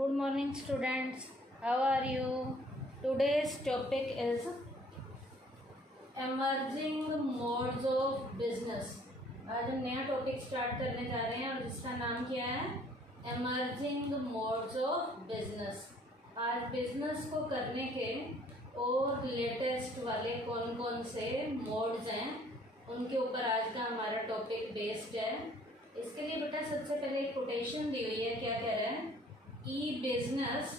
Good morning students. How are you? Today's topic is emerging modes of business. आज हम नया topic start करने जा रहे हैं और जिसका नाम क्या है? emerging modes of business. आज बिजनेस को करने के और लेटेस्ट वाले कौन कौन से मोड्स हैं उनके ऊपर आज का हमारा टॉपिक बेस्ड है। इसके लिए बेटा सबसे पहले एक कोटेशन दी हुई है। क्या कह रहा है? E business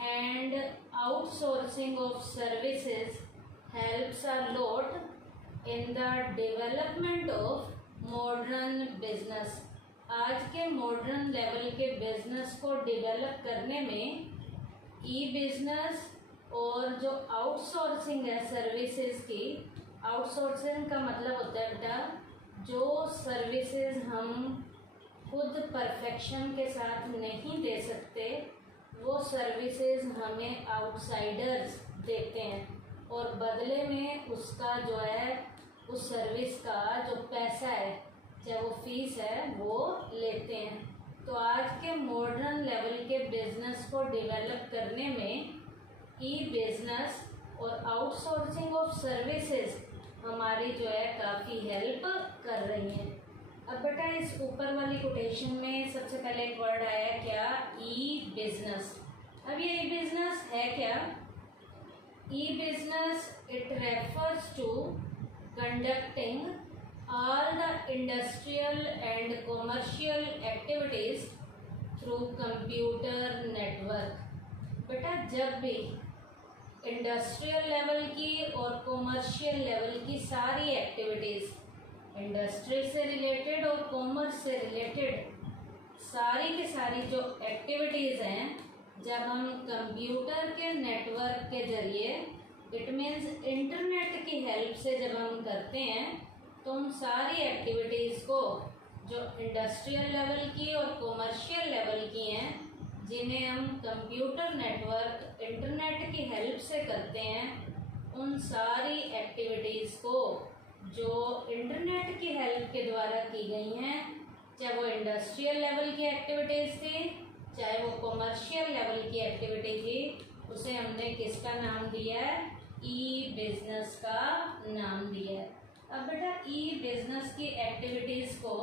and outsourcing of services helps a lot in the development of modern business. आज के मॉडर्न लेवल के बिजनेस को डेवलप करने में ई बिजनेस और जो आउटसोर्सिंग है सर्विसेज की, आउटसोर्सिंग का मतलब होता है बेटा जो सर्विसेज हम खुद परफेक्शन के साथ नहीं दे सकते वो सर्विसेज हमें आउटसाइडर्स देते हैं और बदले में उसका जो है उस सर्विस का जो पैसा है चाहे वो फीस है वो लेते हैं। तो आज के मॉडर्न लेवल के बिजनेस को डेवलप करने में ई बिजनेस और आउटसोर्सिंग ऑफ सर्विसेज हमारी जो है काफ़ी हेल्प कर रही हैं। अब बेटा इस ऊपर वाली कोटेशन में सबसे पहले एक वर्ड आया क्या? E business. अब ये ई बिजनेस है क्या? E business it refers to conducting all the industrial and commercial activities through computer network। बेटा जब भी इंडस्ट्रियल लेवल की और कॉमर्शियल लेवल की सारी एक्टिविटीज़, इंडस्ट्री से रिलेटेड और कॉमर्स से रिलेटेड सारी की सारी जो एक्टिविटीज़ हैं जब हम कंप्यूटर के नेटवर्क के जरिए इट मीन्स इंटरनेट की हेल्प से जब हम करते हैं तो उन सारी एक्टिविटीज़ को जो इंडस्ट्रियल लेवल की और कॉमर्शियल लेवल की हैं जिन्हें हम कंप्यूटर नेटवर्क इंटरनेट की हेल्प से करते हैं उन सारी एक्टिविटीज़ को जो इंटरनेट की हेल्प के द्वारा की गई हैं चाहे वो इंडस्ट्रियल लेवल की एक्टिविटीज़ थी चाहे वो कॉमर्शियल लेवल की एक्टिविटी थी उसे हमने किसका नाम दिया है? ई बिजनेस का नाम दिया है। अब बेटा ई बिजनेस की एक्टिविटीज़ को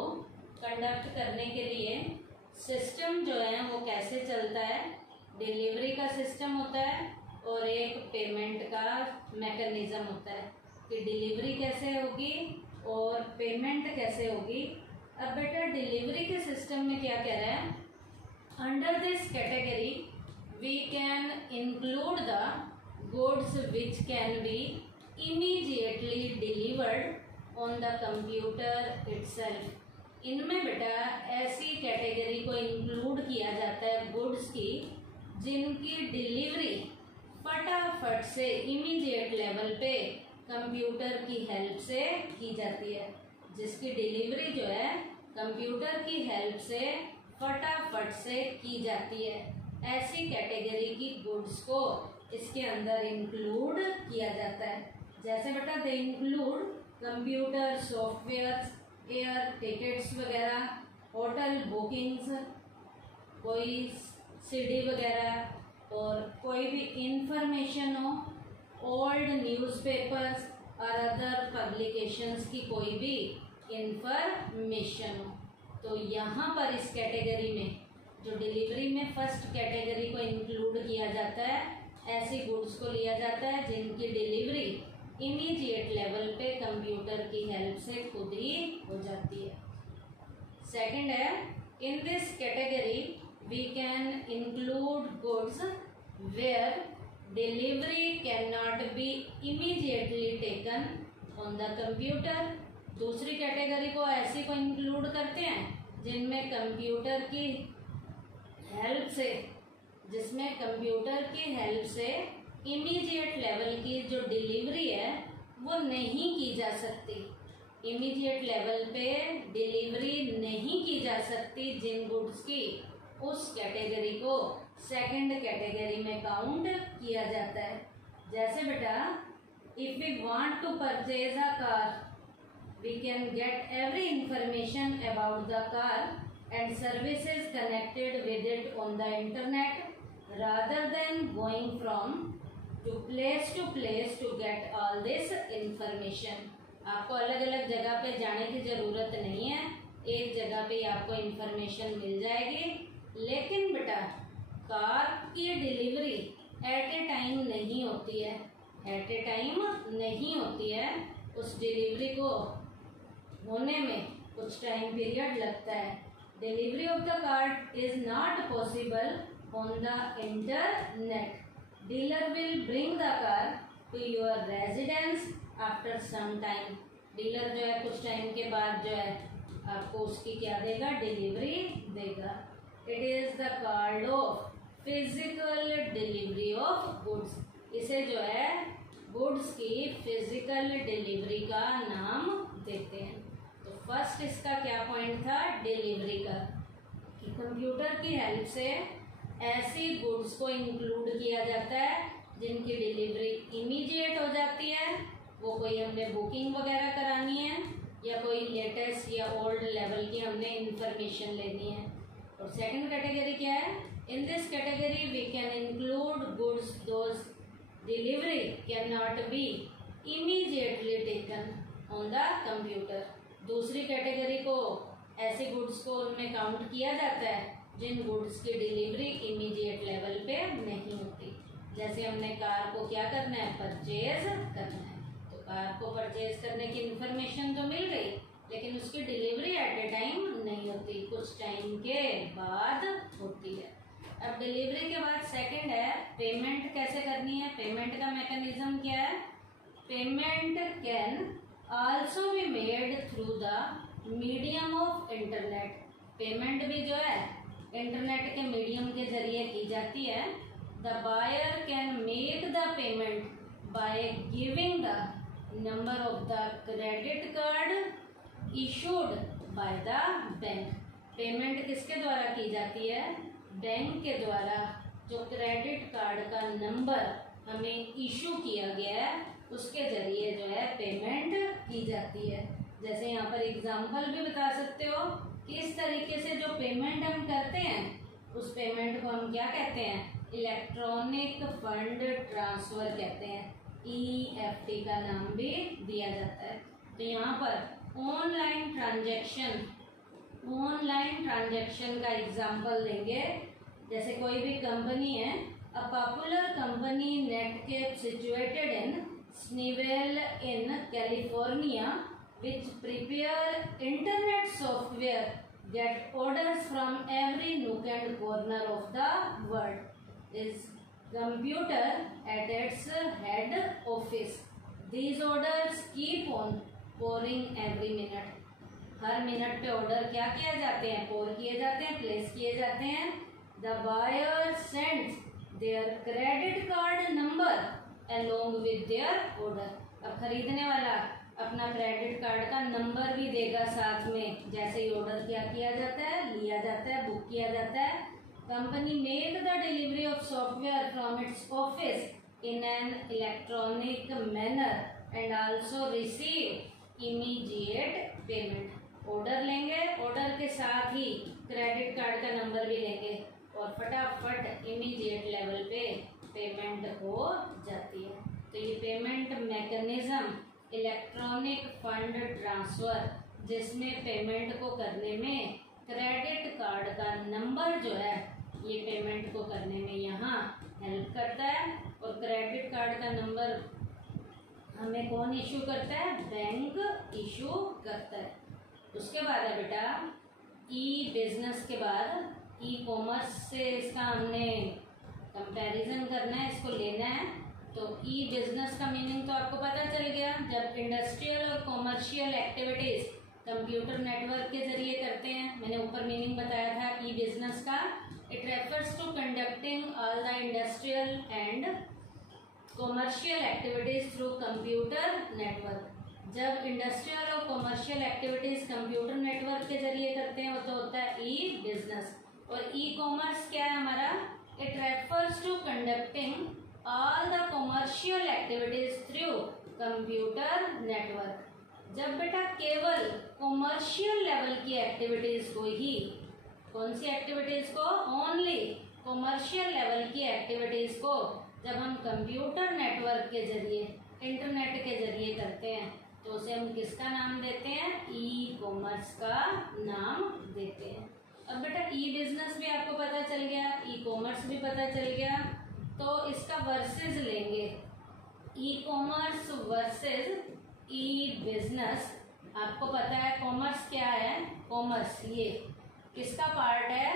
कंडक्ट करने के लिए सिस्टम जो है वो कैसे चलता है? डिलीवरी का सिस्टम होता है और एक पेमेंट का मैकेनिज्म होता है कि डिलीवरी कैसे होगी और पेमेंट कैसे होगी। अब बेटा डिलीवरी के सिस्टम में क्या कह रहा है? Under this category we can include the goods which can be immediately delivered on the computer itself। इनमें बेटा ऐसी कैटेगरी को इंक्लूड किया जाता है गुड्स की जिनकी डिलीवरी फटाफट से इमीडिएट लेवल पे कंप्यूटर की हेल्प से की जाती है, जिसकी डिलीवरी जो है कंप्यूटर की हेल्प से फटाफट से की जाती है। ऐसी कैटेगरी की गुड्स को इसके अंदर इंक्लूड किया जाता है। जैसे बेटा they include computer software, air tickets वगैरह, होटल बुकिंग्स, कोई सीडी वगैरह और कोई भी इंफॉर्मेशन हो, ओल्ड न्यूज़पेपर्स और अदर पब्लिकेशंस की कोई भी इंफॉर्मेशन हो। तो यहाँ पर इस कैटेगरी में जो डिलीवरी में फर्स्ट कैटेगरी को इंक्लूड किया जाता है ऐसी गुड्स को लिया जाता है जिनकी डिलीवरी इमीडिएट लेवल पे कंप्यूटर की हेल्प से खुद ही हो जाती है। सेकंड है in this category we can include goods where delivery can not be immediately taken on the computer. दूसरी कैटेगरी को ऐसी को इंक्लूड करते हैं जिनमें कंप्यूटर की हेल्प से जिसमें कंप्यूटर की हेल्प से इमीडिएट लेवल की जो डिलीवरी है वो नहीं की जा सकती। इमीडिएट लेवल पे डिलीवरी नहीं की जा सकती जिन गुड्स की, उस कैटेगरी को सेकंड कैटेगरी में काउंट किया जाता है। जैसे बेटा if we want to purchase a car we can get every information about the car and services connected with it on the internet rather than going from to place to get all this information. आपको अलग अलग जगह पे जाने की ज़रूरत नहीं है, एक जगह पे आपको इंफॉर्मेशन मिल जाएगी। लेकिन बेटा कार की डिलीवरी एट ए टाइम नहीं होती है, एट ए टाइम नहीं होती है। उस डिलीवरी को होने में कुछ टाइम पीरियड लगता है। Delivery of the car is not possible on the internet. Dealer will bring the car to your residence after some time. Dealer जो है कुछ टाइम के बाद जो है आपको उसकी क्या देगा, डिलीवरी देगा। It is the called off physical delivery of goods. इसे जो है गुड्स की फिजिकल डिलीवरी का नाम देते हैं। तो फर्स्ट इसका क्या पॉइंट था, डिलीवरी का, कि कंप्यूटर की हेल्प से ऐसी गुड्स को इंक्लूड किया जाता है जिनकी डिलीवरी इमीडिएट हो जाती है। वो कोई हमने बुकिंग वगैरह करानी है या कोई लेटेस्ट या ओल्ड लेवल की हमने इंफॉर्मेशन लेनी है। और सेकंड कैटेगरी क्या है, in this category we can include goods those delivery can not be immediately taken on the computer. दूसरी कैटेगरी को ऐसे गुड्स को उनमें काउंट किया जाता है जिन गुड्स की डिलीवरी इमीडिएट लेवल पे नहीं होती। जैसे हमने कार को क्या करना है, परचेज करना है, तो कार को परचेज करने की इंफॉर्मेशन तो मिल गई लेकिन उसकी डिलीवरी एट ए टाइम नहीं होती, कुछ टाइम के बाद होती है। अब डिलीवरी के बाद सेकंड है पेमेंट कैसे करनी है। पेमेंट का मैकेनिज्म क्या है, payment can also be made through the medium of internet. Payment भी जो है इंटरनेट के मीडियम के जरिए की जाती है। The buyer can make the payment by giving the number of the credit card issued by the bank. Payment किसके द्वारा की जाती है, बैंक के द्वारा। जो क्रेडिट कार्ड का नंबर हमें इशू किया गया है उसके जरिए जो है पेमेंट की जाती है। जैसे यहाँ पर एग्जाम्पल भी बता सकते हो कि इस तरीके से जो पेमेंट हम करते हैं उस पेमेंट को हम क्या कहते हैं, इलेक्ट्रॉनिक फंड ट्रांसफर कहते हैं, EFT का नाम भी दिया जाता है। तो यहाँ पर ऑनलाइन ट्रांजैक्शन का एग्जांपल देंगे। जैसे कोई भी कंपनी है, a popular company Netscape situated in Sunnyvale in California which prepare internet software get orders from every nook and corner of the world is computer at its head office. These orders keep on pouring every minute. Her minute पे order क्या किए जाते हैं, पोर किए जाते हैं, place किए जाते हैं। The buyer sends their credit card number along with their order. अब खरीदने वाला अपना क्रेडिट कार्ड का नंबर भी देगा साथ में। जैसे ही ऑर्डर क्या किया जाता है, लिया जाता है, बुक किया जाता है। Company make the delivery of software from its office in an electronic manner and also receive immediate payment. Order लेंगे, ऑर्डर के साथ ही क्रेडिट कार्ड का नंबर भी लेंगे और फटाफट इमीडिएट लेवल पे पेमेंट हो जाती है। तो ये payment mechanism electronic fund transfer, जिसमें पेमेंट को करने में क्रेडिट कार्ड का नंबर जो है ये पेमेंट को करने में यहाँ हेल्प करता है। और क्रेडिट कार्ड का नंबर हमें कौन इशू करता है, बैंक इशू करता है। उसके बाद है बेटा ई बिजनेस के बाद ई कॉमर्स से इसका हमने कंपैरिजन करना है, इसको लेना है। तो ई बिजनेस का मीनिंग तो आपको पता चल गया, जब इंडस्ट्रियल और कॉमर्शियल एक्टिविटीज कंप्यूटर नेटवर्क के जरिए करते हैं। मैंने ऊपर मीनिंग बताया था ई बिजनेस का, it refers to conducting all the industrial and commercial activities through computer network. जब इंडस्ट्रियल और कॉमर्शियल एक्टिविटीज कंप्यूटर नेटवर्क के जरिए करते हैं वो तो होता है ई बिजनेस। और ई कॉमर्स क्या है हमारा, it refers to conducting all the commercial activities through computer network। जब बेटा केवल कॉमर्शियल लेवल की एक्टिविटीज को ही कौन सी एक्टिविटीज को? ओनली कॉमर्शियल लेवल की एक्टिविटीज को जब हम कंप्यूटर नेटवर्क के जरिए, इंटरनेट के जरिए करते हैं तो उसे हम किसका नाम देते हैं? ई कॉमर्स का नाम देते हैं। अब बेटा ई बिजनेस भी आपको पता चल गया, ई कॉमर्स भी पता चल गया, तो इसका वर्सेस लेंगे, ई कॉमर्स वर्सेस ई बिजनेस। आपको पता है कॉमर्स क्या है? कॉमर्स ये किसका पार्ट है?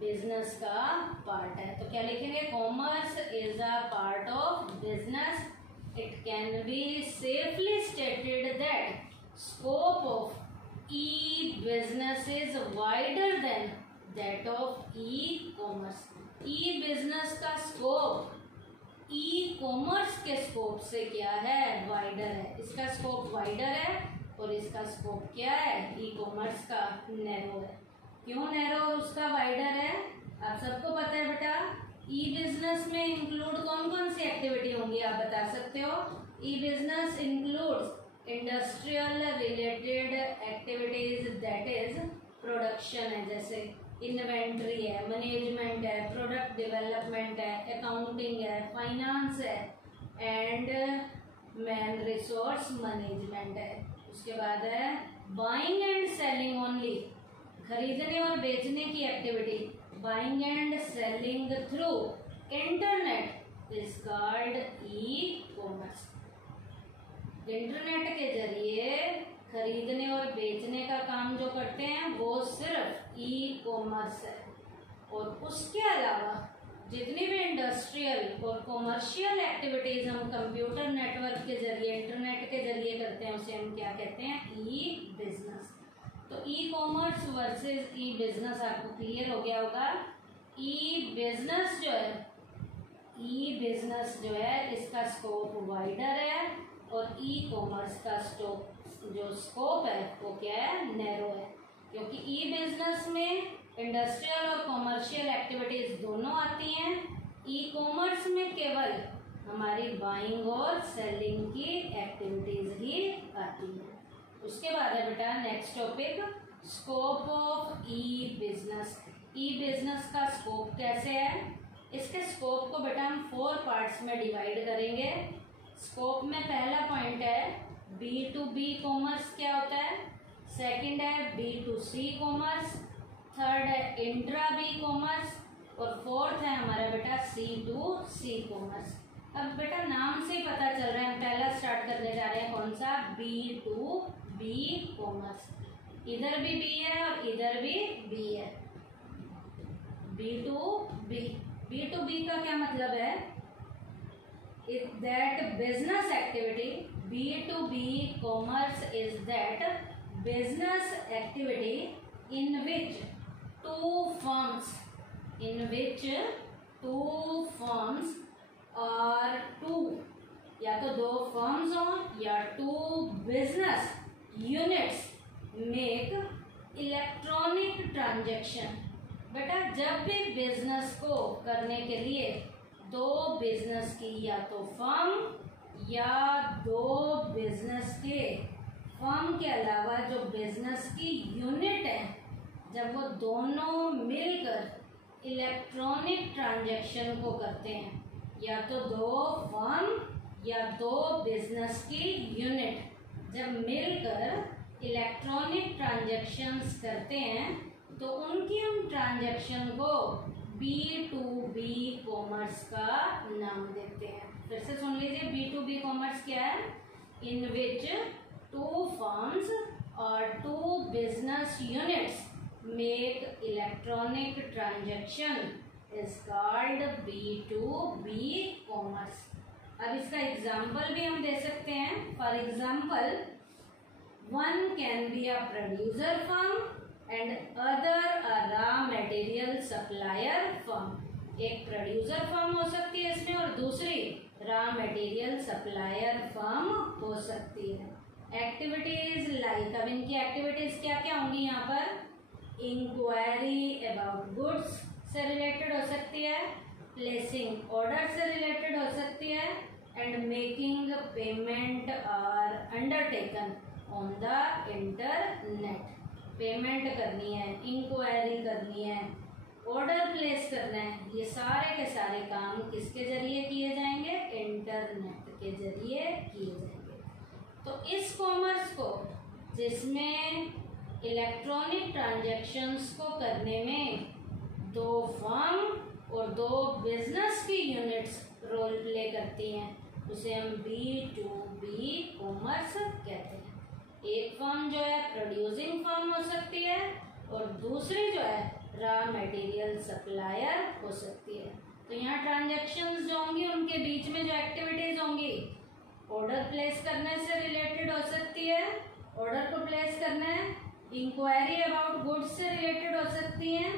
बिजनेस का पार्ट है। तो क्या लिखेंगे? Commerce is a part of business. It can be safely stated that scope of E business is wider than that of e commerce. E business का स्कोप ई कॉमर्स के scope से क्या है? वाइडर है। इसका स्कोप वाइडर है और इसका स्कोप क्या है? ई कॉमर्स का नैरो है। क्यों नैरो और उसका वाइडर है? आप सबको पता है बेटा, ई बिजनेस में इंक्लूड कौन कौन सी एक्टिविटी होंगी आप बता सकते हो? E business includes industrial related activities, that is production है, जैसे इन्वेंट्री है, मैनेजमेंट है, प्रोडक्ट डेवलपमेंट है, अकाउंटिंग है, फाइनेंस है एंड मैन रिसोर्स मैनेजमेंट है। उसके बाद है बाइंग एंड सेलिंग ओनली, खरीदने और बेचने की activity, buying and selling through internet is called e commerce. Internet के जरिए खरीदने और बेचने का काम जो करते हैं वो सिर्फ ई कॉमर्स है। और उसके अलावा जितनी भी इंडस्ट्रियल और कॉमर्शियल एक्टिविटीज हम कंप्यूटर नेटवर्क के जरिए, इंटरनेट के जरिए करते हैं उसे हम क्या कहते हैं? ई बिजनेस। तो ई कॉमर्स वर्सेस ई बिजनेस आपको क्लियर हो गया होगा। ई बिजनेस जो है इसका स्कोप वाइडर है और ई कॉमर्स का जो स्कोप है वो क्या है? नैरो है। क्योंकि ई बिजनेस में इंडस्ट्रियल और कॉमर्शियल एक्टिविटीज दोनों आती हैं, ई कॉमर्स में केवल हमारी बाइंग और सेलिंग की एक्टिविटीज ही आती हैं। उसके बाद है बेटा next topic, scope of E business. E business का स्कोप कैसे है? इसके स्कोप को बेटा हम 4 पार्ट्स में डिवाइड करेंगे। स्कोप में पहला पॉइंट है B2B कॉमर्स क्या होता है, सेकंड है B2C कॉमर्स, थर्ड है इंट्रा बी कॉमर्स और फोर्थ है हमारा बेटा C2C कॉमर्स। अब बेटा नाम से ही पता चल रहा है, पहला स्टार्ट करने जा रहे हैं कौन सा? B2B commerce. इधर भी B है और इधर भी B है। B2B का क्या मतलब है? That business activity, B2B commerce is that business activity in which two firms or two, या तो 2 फर्म्स हों या 2 business units make electronic transaction. बेटा जब भी बिजनेस को करने के लिए 2 बिजनेस की या तो फर्म या 2 बिजनेस के फर्म के अलावा जो बिजनेस की यूनिट है, जब वो दोनों मिलकर इलेक्ट्रॉनिक ट्रांजैक्शन को करते हैं, या तो 2 फर्म या 2 बिजनेस की यूनिट जब मिलकर इलेक्ट्रॉनिक ट्रांजैक्शंस करते हैं तो उनकी हम ट्रांजैक्शन को B2B कॉमर्स का नाम देते हैं। फिर से सुन लीजिए, B2B कॉमर्स क्या है? इन विच 2 फर्म्स और 2 business units make electronic transaction is called B2B commerce. अब इसका एग्जाम्पल भी हम दे सकते हैं। For example, one can be a producer firm and other a raw material supplier firm. एक प्रोड्यूसर फर्म हो सकती है इसमें और दूसरी रॉ मटेरियल सप्लायर फर्म हो सकती है। एक्टिविटीज लाइक, अब इनकी एक्टिविटीज क्या क्या होंगी यहाँ पर? इंक्वायरी अबाउट गुड्स से रिलेटेड हो सकती है, प्लेसिंग ऑर्डर से रिलेटेड हो सकती है and making payment are undertaken on the internet. Payment करनी है, इंक्वायरी करनी करनी है, ऑर्डर प्लेस करना है, ये सारे के सारे काम किसके जरिए किए जाएंगे? इंटरनेट के जरिए किए जाएंगे। तो इस कॉमर्स को, जिसमें इलेक्ट्रॉनिक ट्रांजैक्शंस को करने में 2 फर्म और 2 बिजनेस की यूनिट्स रोल प्ले करती हैं, उसे हम B2B कॉमर्स कहते हैं। एक फर्म जो है प्रोड्यूसिंग फर्म हो सकती है और दूसरी जो है रॉ मटेरियल सप्लायर हो सकती है। तो यहाँ ट्रांजैक्शंस जो होंगी उनके बीच में जो एक्टिविटीज होंगी, ऑर्डर प्लेस करने से रिलेटेड हो सकती है, ऑर्डर को प्लेस करना है, इंक्वायरी अबाउट गुड्स से रिलेटेड हो सकती हैं,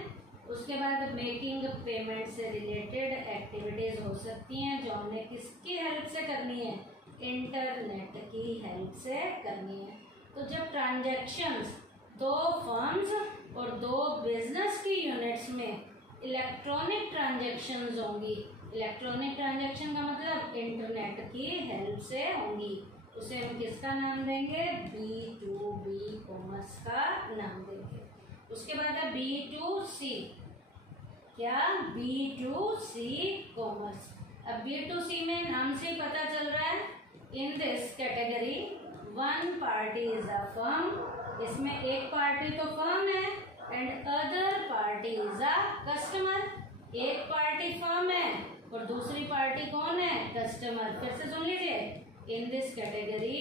उसके बाद मेकिंग पेमेंट से रिलेटेड एक्टिविटीज हो सकती हैं, जो हमने किसकी हेल्प से करनी है? इंटरनेट की हेल्प से करनी है। तो जब ट्रांजैक्शंस 2 फर्म्स और 2 बिजनेस की यूनिट्स में इलेक्ट्रॉनिक ट्रांजैक्शंस होंगी, इलेक्ट्रॉनिक ट्रांजैक्शन का मतलब इंटरनेट की हेल्प से होंगी, उसे हम किसका नाम देंगे? B2B कॉमर्स का नाम देंगे। उसके बाद है B2C। क्या? B2C commerce. अब B2C में नाम से ही पता चल रहा है, in this category 1 party is a firm, इसमें एक पार्टी तो फर्म है and other party is a customer. एक पार्टी फर्म है और दूसरी पार्टी कौन है? कस्टमर। फिर से सुन लीजिए, इन this category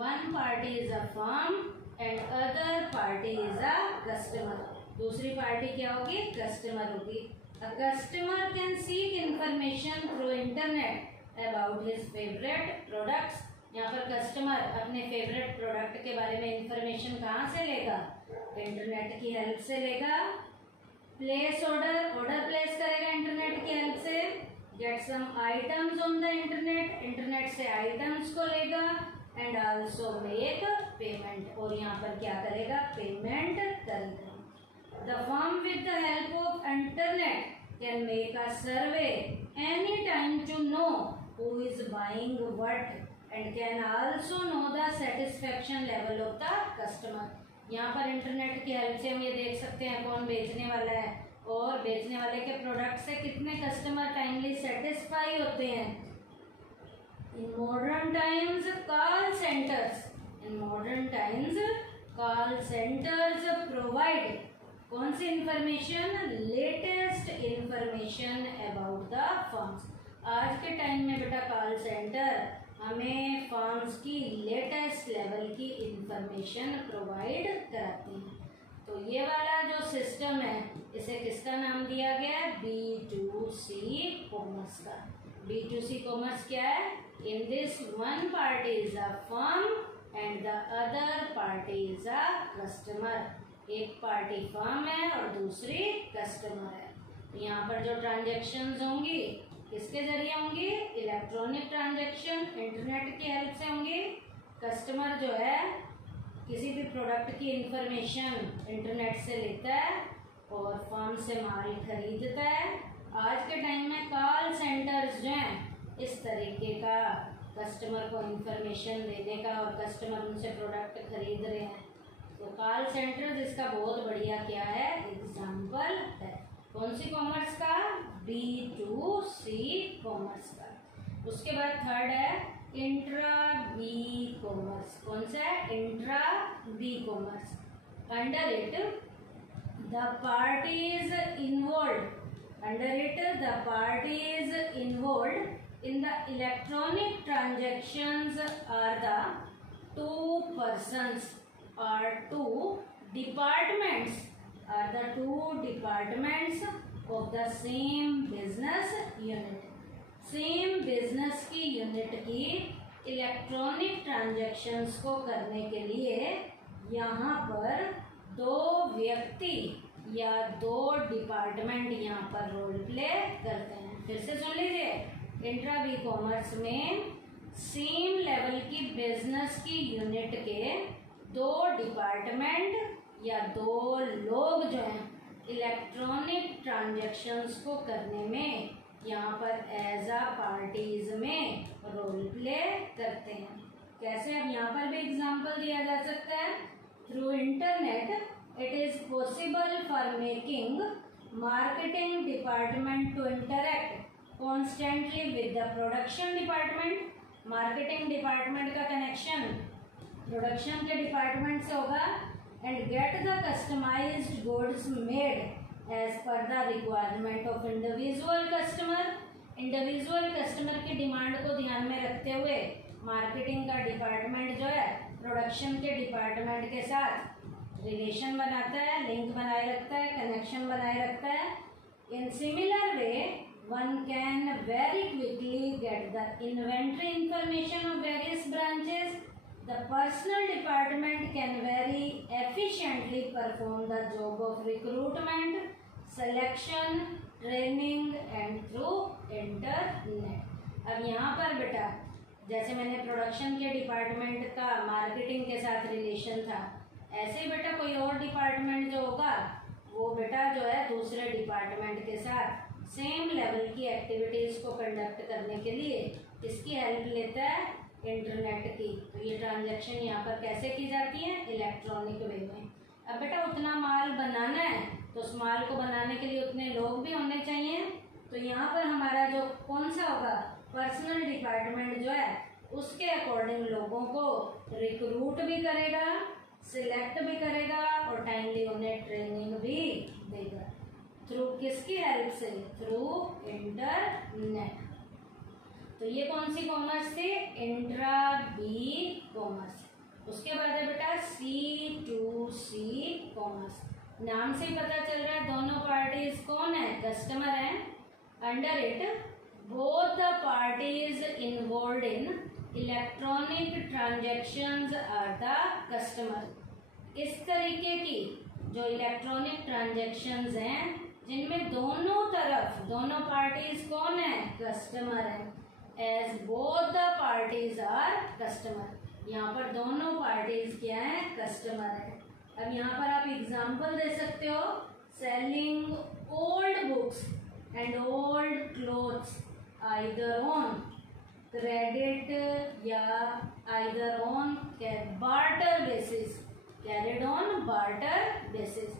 1 party is a firm and other party is a customer. दूसरी पार्टी क्या होगी? कस्टमर होगी। A customer can seek information through internet about his favourite products. यहाँ पर कस्टमर अपने फेवरेट प्रोडक्ट के बारे में इंफॉर्मेशन कहाँ से लेगा? इंटरनेट की हेल्प से लेगा। प्लेस ऑर्डर, ऑर्डर प्लेस करेगा इंटरनेट की हेल्प से। Get some items on the internet, internet से आइटम्स को लेगा एंड आल्सो मेक पेमेंट, और यहाँ पर क्या करेगा? पेमेंट करेगा। The firm with the help of internet can make a survey any time to know who is buying what and can also know the satisfaction level of the customer. यहाँ पर internet की help से हम ये देख सकते हैं कौन बेचने वाला है और बेचने वाले के प्रोडक्ट से कितने कस्टमर टाइमली सेटिस्फाई होते हैं। In modern times call centres, in modern times call centres provide कौन सी information? Latest information about the firms. आज के टाइम में बेटा कॉल सेंटर हमें फर्म्स की लेटेस्ट लेवल की इंफॉर्मेशन प्रोवाइड कराती हैं। तो ये वाला जो सिस्टम है इसे किसका नाम दिया गया है? B2C कॉमर्स का। B2C कॉमर्स क्या है? In this 1 party is a firm and the other party is a customer. एक पार्टी फर्म है और दूसरी कस्टमर है। यहाँ पर जो ट्रांजैक्शंस होंगी किसके जरिए होंगी? इलेक्ट्रॉनिक ट्रांजैक्शन, इंटरनेट की हेल्प से होंगी। कस्टमर जो है किसी भी प्रोडक्ट की इंफॉर्मेशन इंटरनेट से लेता है और फर्म से माल खरीदता है। आज के टाइम में कॉल सेंटर्स जो हैं इस तरीके का कस्टमर को इंफॉर्मेशन देने का और कस्टमर उनसे प्रोडक्ट खरीद रहे हैं। तो कॉल सेंटर इसका बहुत बढ़िया क्या है? एग्जाम्पल है। कौन सी कॉमर्स का? B2C कॉमर्स का। उसके बाद थर्ड है इंट्रा बी कॉमर्स। कौन सा है? Intra B commerce. Under it the parties involved in the electronic transactions are the 2 persons or 2 departments of the same business unit। Same business की unit की electronic transactions को करने के लिए यहाँ पर 2 व्यक्ति या 2 डिपार्टमेंट यहाँ पर रोल प्ले करते हैं। फिर से सुन लीजिए, इंट्रा बी कॉमर्स में सेम लेवल की बिजनेस की यूनिट के 2 डिपार्टमेंट या 2 लोग जो हैं इलेक्ट्रॉनिक ट्रांजैक्शंस को करने में यहाँ पर एज अ पार्टीज में रोल प्ले करते हैं। कैसे? अब यहाँ पर भी एग्जांपल दिया जा सकता है। Through internet It is possible for making marketing department to interact constantly with the production department. Marketing department का connection production के department से होगा and get the customized goods made as per the requirement of individual customer. Individual customer की demand को ध्यान में रखते हुए marketing का department जो है production के department के साथ रिलेशन बनाता है, लिंक बनाए रखता है, कनेक्शन बनाए रखता है. In similar way, one can very quickly get the inventory information of various branches. The personal department can very efficiently perform the job of recruitment, selection, training and through internet. अब यहाँ पर बेटा जैसे मैंने production के department का marketing के साथ रिलेशन था, ऐसे ही बेटा कोई और डिपार्टमेंट जो होगा वो बेटा जो है दूसरे डिपार्टमेंट के साथ सेम लेवल की एक्टिविटीज़ को कंडक्ट करने के लिए किसकी हेल्प लेता है? इंटरनेट की. तो ये ट्रांजैक्शन यहाँ पर कैसे की जाती है? इलेक्ट्रॉनिक वे में. अब बेटा उतना माल बनाना है तो उस माल को बनाने के लिए उतने लोग भी होने चाहिए. तो यहाँ पर हमारा जो कौन सा होगा? पर्सनल डिपार्टमेंट जो है उसके अकॉर्डिंग लोगों को रिक्रूट भी करेगा, सिलेक्ट भी करेगा और टाइमली उन्हें ट्रेनिंग भी देगा. थ्रू किसकी हेल्प से? Through internet. तो ये कौन सी कॉमर्स थी? Intra B commerce. उसके बाद है बेटा C2C कॉमर्स. नाम से ही पता चल रहा है दोनों पार्टीज कौन है? कस्टमर है. Under it both the parties involved in electronic transactions are the customer. इस तरीके की जो इलेक्ट्रॉनिक ट्रांजैक्शंस हैं जिनमें दोनों तरफ दोनों पार्टीज कौन है? कस्टमर है. As both the parties are customer. यहाँ पर दोनों पार्टीज क्या है? कस्टमर है. अब यहाँ पर आप एग्जांपल दे सकते हो. Selling old books and old clothes either on credit या either on barter basis. Carried on barter basis.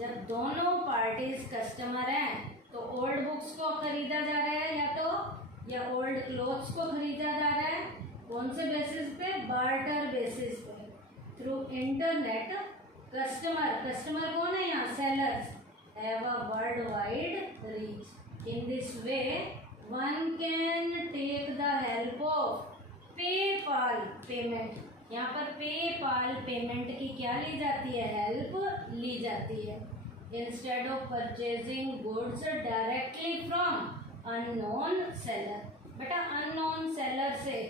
जब दोनों पार्टीज कस्टमर हैं तो ओल्ड बुक्स को खरीदा जा रहा है या ओल्ड क्लोथ्स को खरीदा जा रहा है. कौन से बेसिस पे? बार्टर बेसिस पे. थ्रू इंटरनेट कस्टमर कौन है यहाँ? Sellers have a world wide reach. In this way one can take the help of PayPal payment. यहाँ पर PayPal पेमेंट की क्या ली जाती है? हेल्प ली जाती है. Instead of purchasing goods directly from unknown seller. बेटा अननोन सेलर से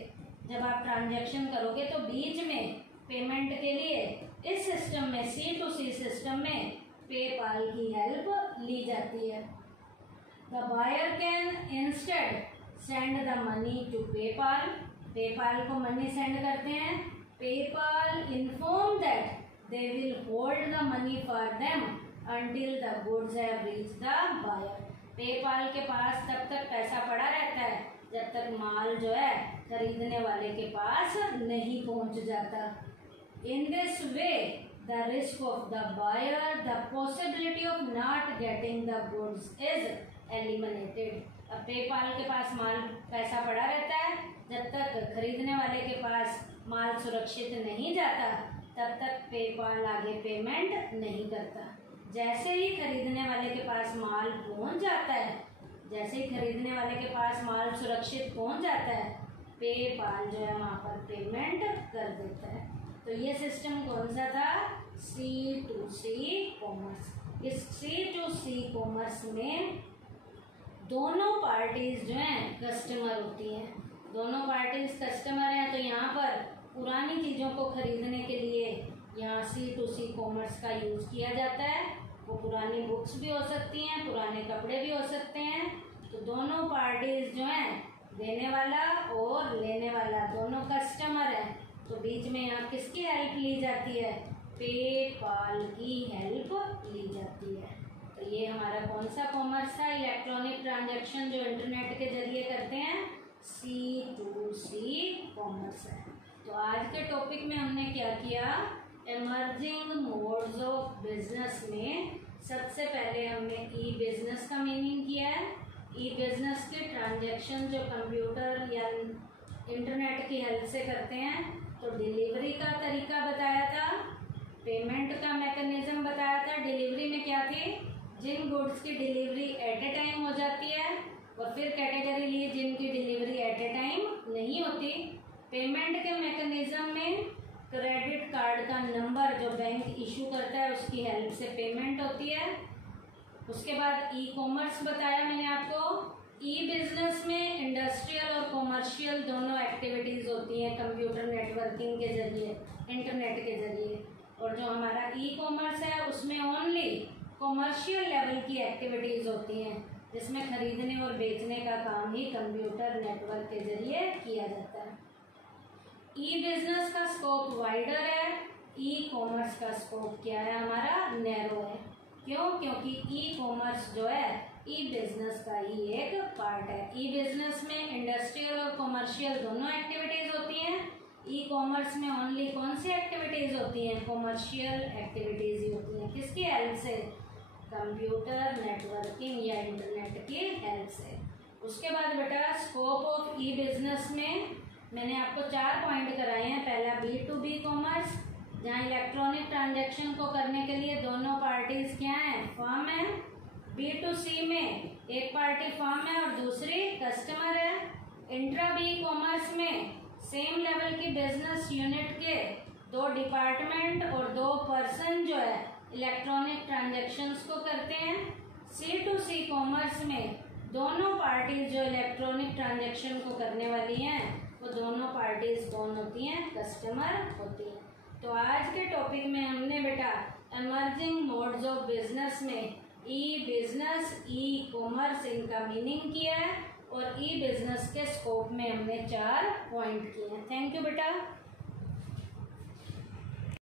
जब आप ट्रांजैक्शन करोगे तो बीच में पेमेंट के लिए इस सिस्टम में C2C सिस्टम में PayPal की हेल्प ली जाती है. The buyer can instead send the money to PayPal. PayPal को मनी सेंड करते हैं. PayPal inform that they will hold the money for them until the goods have reached the buyer. PayPal के पास तब तक पैसा पड़ा रहता है जब तक माल जो है खरीदने वाले के पास नहीं पहुंच जाता. In this way, the risk of the buyer, the possibility of not getting the goods is eliminated. अब पेपाल के पास माल पैसा पड़ा रहता है जब तक खरीदने वाले के पास माल सुरक्षित नहीं जाता तब तक पेपाल आगे पेमेंट नहीं करता. जैसे ही खरीदने वाले के पास माल पहुंच जाता है, जैसे ही खरीदने वाले के पास माल सुरक्षित पहुंच जाता है, पेपाल जो है वहाँ पर पेमेंट कर देता है. तो ये सिस्टम कौन सा था? C2C commerce. इस C2C कॉमर्स में दोनों पार्टीज जो हैं कस्टमर होती हैं. दोनों पार्टीज कस्टमर हैं तो यहाँ पर पुरानी चीज़ों को खरीदने के लिए यहाँ C2C कॉमर्स का यूज़ किया जाता है. वो पुरानी बुक्स भी हो सकती हैं, पुराने कपड़े भी हो सकते हैं. तो दोनों पार्टीज जो हैं देने वाला और लेने वाला दोनों कस्टमर हैं. तो बीच में यहाँ किसकी हेल्प ली जाती है? पेपाल की हेल्प ली जाती है. तो ये हमारा कौन सा कॉमर्स था? इलेक्ट्रॉनिक ट्रांजैक्शन जो इंटरनेट के जरिए करते हैं, C2C कॉमर्स है. तो आज के टॉपिक में हमने क्या किया? इमर्जिंग मोड्स ऑफ बिजनेस में सबसे पहले हमने ई बिजनेस का मीनिंग किया है। ई बिजनेस के ट्रांजैक्शन जो कंप्यूटर या इंटरनेट की हेल्प से करते हैं, तो डिलीवरी का तरीका बताया था, पेमेंट का मैकेनिज्म बताया था। डिलीवरी में क्या थी, जिन गुड्स की डिलीवरी एट ए टाइम हो जाती है, और फिर कैटेगरी ली जिनकी डिलीवरी एट ए टाइम नहीं होती। पेमेंट के मैकेनिज्म में क्रेडिट कार्ड का नंबर जो बैंक इशू करता है उसकी हेल्प से पेमेंट होती है। उसके बाद ई कॉमर्स बताया मैंने आपको। ई बिजनेस में इंडस्ट्रियल और कॉमर्शियल दोनों एक्टिविटीज़ होती हैं कंप्यूटर नेटवर्किंग के जरिए, इंटरनेट के जरिए। और जो हमारा ई कॉमर्स है उसमें ओनली कॉमर्शियल लेवल की एक्टिविटीज़ होती हैं, जिसमें खरीदने और बेचने का काम ही कंप्यूटर नेटवर्क के जरिए किया जाता है। ई बिजनेस का स्कोप वाइडर है, ई कॉमर्स का स्कोप क्या है, हमारा नैरो है। क्यों? क्योंकि ई कॉमर्स जो है ई बिजनेस का ही एक पार्ट है। ई बिजनेस में इंडस्ट्रियल और कॉमर्शियल दोनों एक्टिविटीज होती हैं। ई कॉमर्स में ओनली कौन सी एक्टिविटीज होती हैं, कॉमर्शियल एक्टिविटीज ही होती हैं। किसकी हेल्प से, कंप्यूटर नेटवर्किंग या इंटरनेट की हेल्प से। उसके बाद बेटा स्कोप ऑफ ई बिजनेस में मैंने आपको 4 पॉइंट कराए हैं। पहला B2B कॉमर्स, जहाँ इलेक्ट्रॉनिक ट्रांजैक्शन को करने के लिए दोनों पार्टीज क्या हैं, फर्म है। B2C में एक पार्टी फर्म है और दूसरी कस्टमर है। इंट्रा बी कॉमर्स में सेम लेवल की बिजनेस यूनिट के 2 डिपार्टमेंट और 2 पर्सन जो है इलेक्ट्रॉनिक ट्रांजैक्शंस को करते हैं। C2C कॉमर्स में दोनों पार्टीज जो इलेक्ट्रॉनिक ट्रांजैक्शन को करने वाली हैं वो दोनों पार्टीज कौन होती हैं, कस्टमर होती हैं। तो आज के टॉपिक में हमने बेटा इमर्जिंग मोड्स ऑफ बिजनेस में ई बिजनेस, ई कॉमर्स इनका मीनिंग किया है और ई बिजनेस के स्कोप में हमने 4 पॉइंट किए हैं। थैंक यू बेटा।